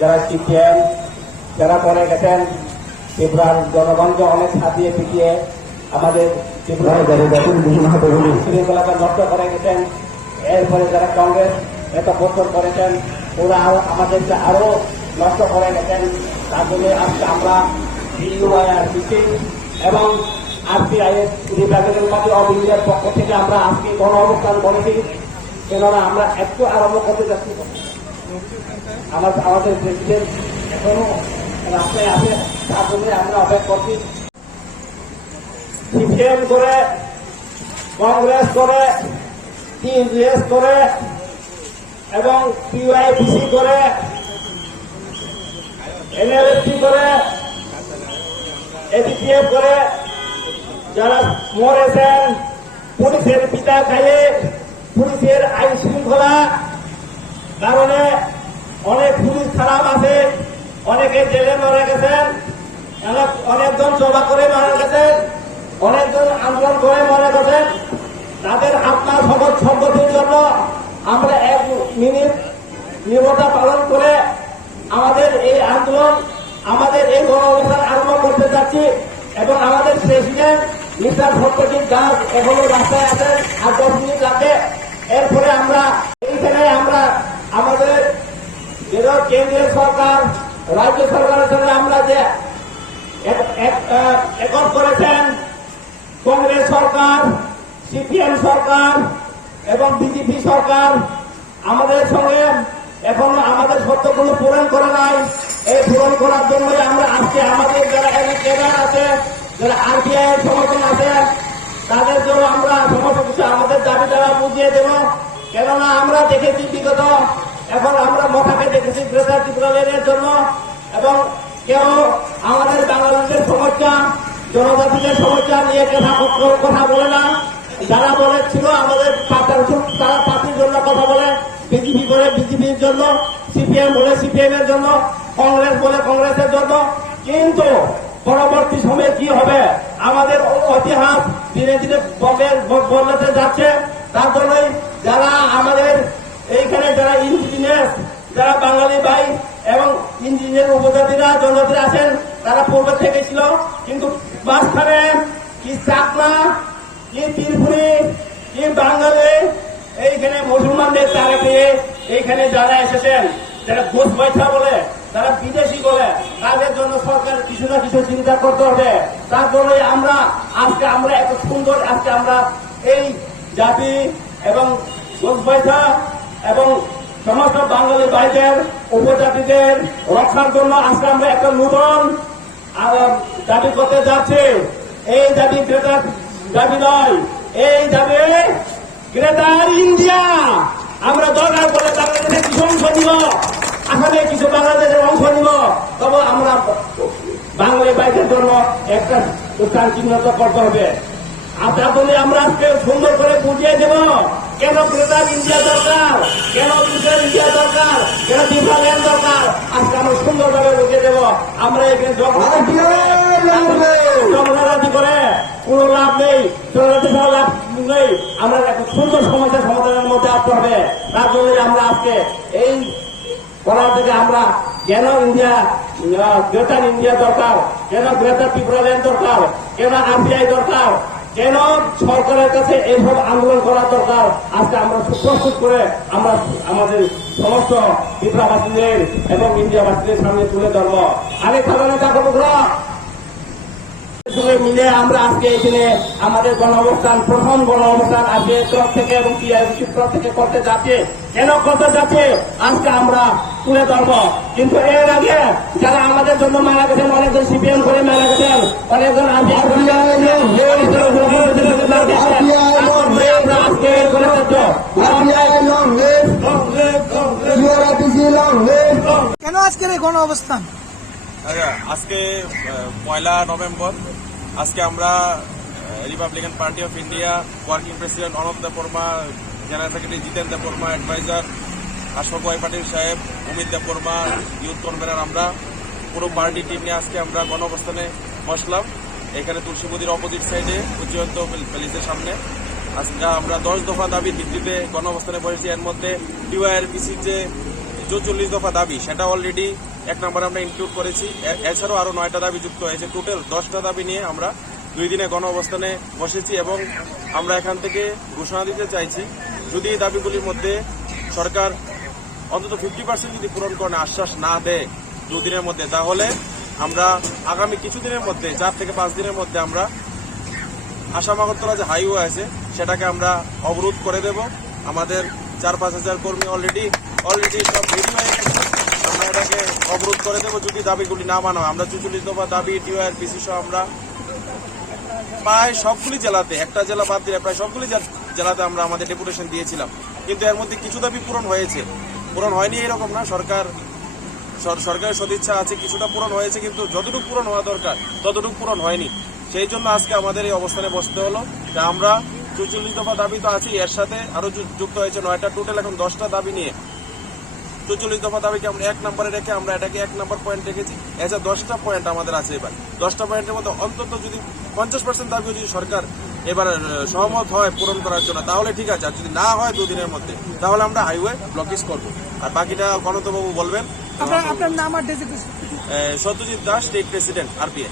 যারা সিপিএম যারা পরে গেছেন ত্রিপুরার জনগণকে অনেক ছাপিয়ে পিটিয়ে আমাদের ত্রিপুরার শৃঙ্খলাকে নষ্ট করে গেছেন। এরপরে যারা কংগ্রেস এত বছর করেছেন ওরা আমাদেরকে আরো নষ্ট করে গেছেন। তার জন্য আজকে আমরা সিপি এবং আরপিআইএস রিপাবলিকান পার্টি অফ ইন্ডিয়ার পক্ষ থেকে আমরা আজকে গণ অবস্থান করেছি। কেননা আমরা একটু আরম্ভ করতে যাচ্ছি, আমাদের প্রেসিডেন্ট এখনো রাস্তায় আছে, তার জন্য আমরা অপেক্ষা করছি। সিপিএম করে, কংগ্রেস করে, টিএমএস করে এবং পিওয়াইপিসি করে, এনএলএফটি করে, এডিপিএফ করে যারা মরেছেন, পুলিশের পিতা খাইয়ে, পুলিশের আইন শৃঙ্খলা কারণে অনেক পুলিশ খারাপ আছে, অনেকে জেলে মারা গেছেন, অনেকজন সভা করে মারা গেছেন, অনেকজন আন্দোলন করে মারা গেছেন। তাদের আত্মার সম্পত্তির জন্য আমরা 1 মিনিট নীরবতা পালন করে আমাদের এই আন্দোলন, আমাদের এই গণ অবস্থান আরম্ভ করতে যাচ্ছি। এবং আমাদের প্রেসিডেন্ট মিস্টার সত্যজিৎ দাস এখনো রাস্তায় আছেন, আর 10 মিনিট লাগবে। এরপরে আমরা এইখানে আমরা আমাদের কেন্দ্রীয় সরকার, রাজ্য সরকারের সঙ্গে আমরা যে একত করেছেন, কংগ্রেস সরকার, সিপিএম সরকার এবং বিজেপি সরকার আমাদের সঙ্গে এখনো আমাদের সত্যগুলো পূরণ করে নাই। এই পূরণ করার জন্য আমরা আজকে আমাদের যারা ক্যাডার আছে, যারা আরবিআই এর সমর্থন আছে, তাদের জন্য আমরা সমস্ত কিছু আমাদের দাবি দেওয়া বুঝিয়ে দেব। কেননা আমরা দেখেছি বিগত, এখন আমরা মথাকে দেখেছি গ্রেটার ত্রিপুরা লেনের জন্য, এবং কেউ আমাদের বাংলাদেশের সমস্যা, জনজাতিদের সমস্যা নিয়ে কথা বলে না। যারা বলেছিল আমাদের তারা পার্টির জন্য কথা বলে, বিজেপি বলে বিজেপির জন্য, সিপিএম বলে সিপিএম এর জন্য, কংগ্রেস বলে কংগ্রেসের জন্য। কিন্তু পরবর্তী সময়ে কি হবে আমাদের ইতিহাস ধীরে ধীরে বদলাতে যাচ্ছে। তার জন্যই যারা আমাদের এইখানে যারা ইঞ্জিনিয়ার, যারা বাঙালি ভাই এবং ইঞ্জিনিয়ার উপজাতিরা জনজাতিরা আছেন, তারা পূর্ব থেকে ছিল, কিন্তু মাঝখানে কি চাকমা, কি ত্রিপুরি, কি বাঙালি, এইখানে মুসলমানদের তারা পেয়ে এইখানে যারা এসেছেন, যারা ঘুষ পয়সা বলে, তারা বিদেশি বলে, তাদের জন্য সরকার কিছু না কিছু চিন্তা করতে হবে। তার জন্যই আজকে আমরা এত সুন্দর, আজকে আমরা এই জাতি এবং ঘুষ পয়সা এবং সমস্ত বাঙালি ভাইদের, উপজাতিদের রক্ষার জন্য আজকে আমরা একটা নতুন দাবি করতে যাচ্ছি। এই দাবি গ্রেটার দাবি নয়, এই দাবি গ্রেটার ইন্ডিয়া। আমরা দরকার করে বাংলাদেশের কিছু অংশ নিব, আসামে কিছু বাংলাদেশের অংশ নিব, তবে আমরা বাঙালি ভাইদের জন্য একটা স্থান চিহ্নিত করতে হবে। আপনার বলে আমরা আজকে সুন্দর করে বুঝিয়ে দেব কেন গ্রেটার ইন্ডিয়া দরকার, কেন গ্রেটার ইন্ডিয়া দরকার, কেন ত্রিপুরা ল্যান্ড দরকার। আজকে আমরা সুন্দরভাবে বুঝিয়ে দেব। আমরা এখানে জনরাজি করে কোন লাভ নেই, জনরাজি ছাড়া লাভ নেই। আমরা একটা সুন্দর সমস্যা সমাধানের মধ্যে আসতে হবে। তার জন্য আমরা আজকে এই করার থেকে আমরা কেন ইন্ডিয়া গ্রেটার ইন্ডিয়া দরকার, কেন গ্রেটার ত্রিপুরা ল্যান্ড দরকার, কেন আরবিআই দরকার, কেন সরকারের কাছে এইসব আন্দোলন করা দরকার, আজকে আমরা প্রস্তুত করে আমরা আমাদের সমস্ত ত্রিপুরাবাসীদের এবং ইন্ডিয়াবাসীদের সামনে তুলে ধরব। আরেক কারণে দেখো সঙ্গে মিলে আমরা আজকে এখানে আমাদের গণ অবস্থান, প্রথম গণ অবস্থান আজকে তরফ থেকে এবং টিআইবিসির তরফ থেকে করতে যাচ্ছে। কেন করতে যাচ্ছে আজকে আমরা তুলে ধরব। কিন্তু এর আগে যারা আমাদের জন্য মারা গেছেন, অনেকজন সিপিএম করে মারা গেছেন, অনেকজন কেন আজকের এই গণ অবস্থান? আজকে 1 নভেম্বর, আজকে আমরা Republican Party of India working president Ananta Debbarma, general secretary Jiten Debbarma, adviser Ashok ভাই পাটিল সাহেব, অমিত দেববর্মা, ইউথ কনভেনার, আমরা পুরো পার্টি টিম নিয়ে আজকে আমরা গণ অবস্থানে বসলাম। এখানে তুলসীপতির অপোজিট সাইডে উজ্জয়ন্ত প্যালেসের সামনে। আজকে আমরা 10 দফা দাবির ভিত্তিতে গণ অবস্থানে বসেছি। এর মধ্যে ডিওয়াইআরপিসির যে 44 দফা দাবি সেটা অলরেডি 1 নম্বরে আমরা ইনক্লুড করেছি। এছাড়াও আরো 9টা দাবি যুক্ত হয়েছে। টোটাল 10টা দাবি নিয়ে আমরা 2 দিনে গণ অবস্থানে বসেছি এবং আমরা এখান থেকে ঘোষণা দিতে চাইছি, যদি এই দাবিগুলির মধ্যে সরকার অন্তত 50% যদি পূরণ করার আশ্বাস না দেয় 2 দিনের মধ্যে, তাহলে আমরা আগামী কিছুদিনের মধ্যে 4 থেকে 5 দিনের মধ্যে আমরা আসাম আগরতলা যে হাইওয়ে আছে সেটাকে আমরা অবরোধ করে দেব। আমাদের 4-5 হাজার কর্মী অলরেডি সব রেডি হয়ে গেছে। আমরা এটাকে অবরোধ করে দেব যদি দাবিগুলি না মানা হয়। আমরা 44 দফা দাবি, টিওআরপিসি সহ আমরা প্রায় সবগুলি জেলাতে, একটা জেলা বাদ দিলে প্রায় সবগুলি জেলাতে আমরা আমাদের ডেপুটেশন দিয়েছিলাম। কিন্তু এর মধ্যে কিছু দাবি পূরণ হয়েছে, পূরণ হয়নি এরকম না। সরকারের সদিচ্ছা আছে, কিছুটা পূরণ হয়েছে, কিন্তু যতটুকু পূরণ হওয়া দরকার ততটুকু পূরণ হয়নি। সেই জন্য আজকে আমাদের এই অবস্থানে বসতে হলো যে আমরা 44 দফা দাবি তো আছে, এর সাথে আরো যুক্ত হয়েছে 9টা, টোটাল এখন 10টা দাবি নিয়ে 44 দফা দাবিকে আমরা 1 নম্বরে রেখে আমরা এটাকে 1 নম্বর পয়েন্ট রেখেছি। এছাড়া 10টা পয়েন্ট আমাদের আছে। এবার 10টা পয়েন্টের মধ্যে অন্তত যদি 50% দাবি যদি সরকার এবার সহমত হয় পূরণ করার জন্য তাহলে ঠিক আছে, আর যদি না হয় 2 দিনের মধ্যে তাহলে আমরা হাইওয়ে ব্লকেজ করবো। আর বাকিটা গণতবাবু বলবেন। আপনার নাম আর designation? Satyajit Das, state president, RPA.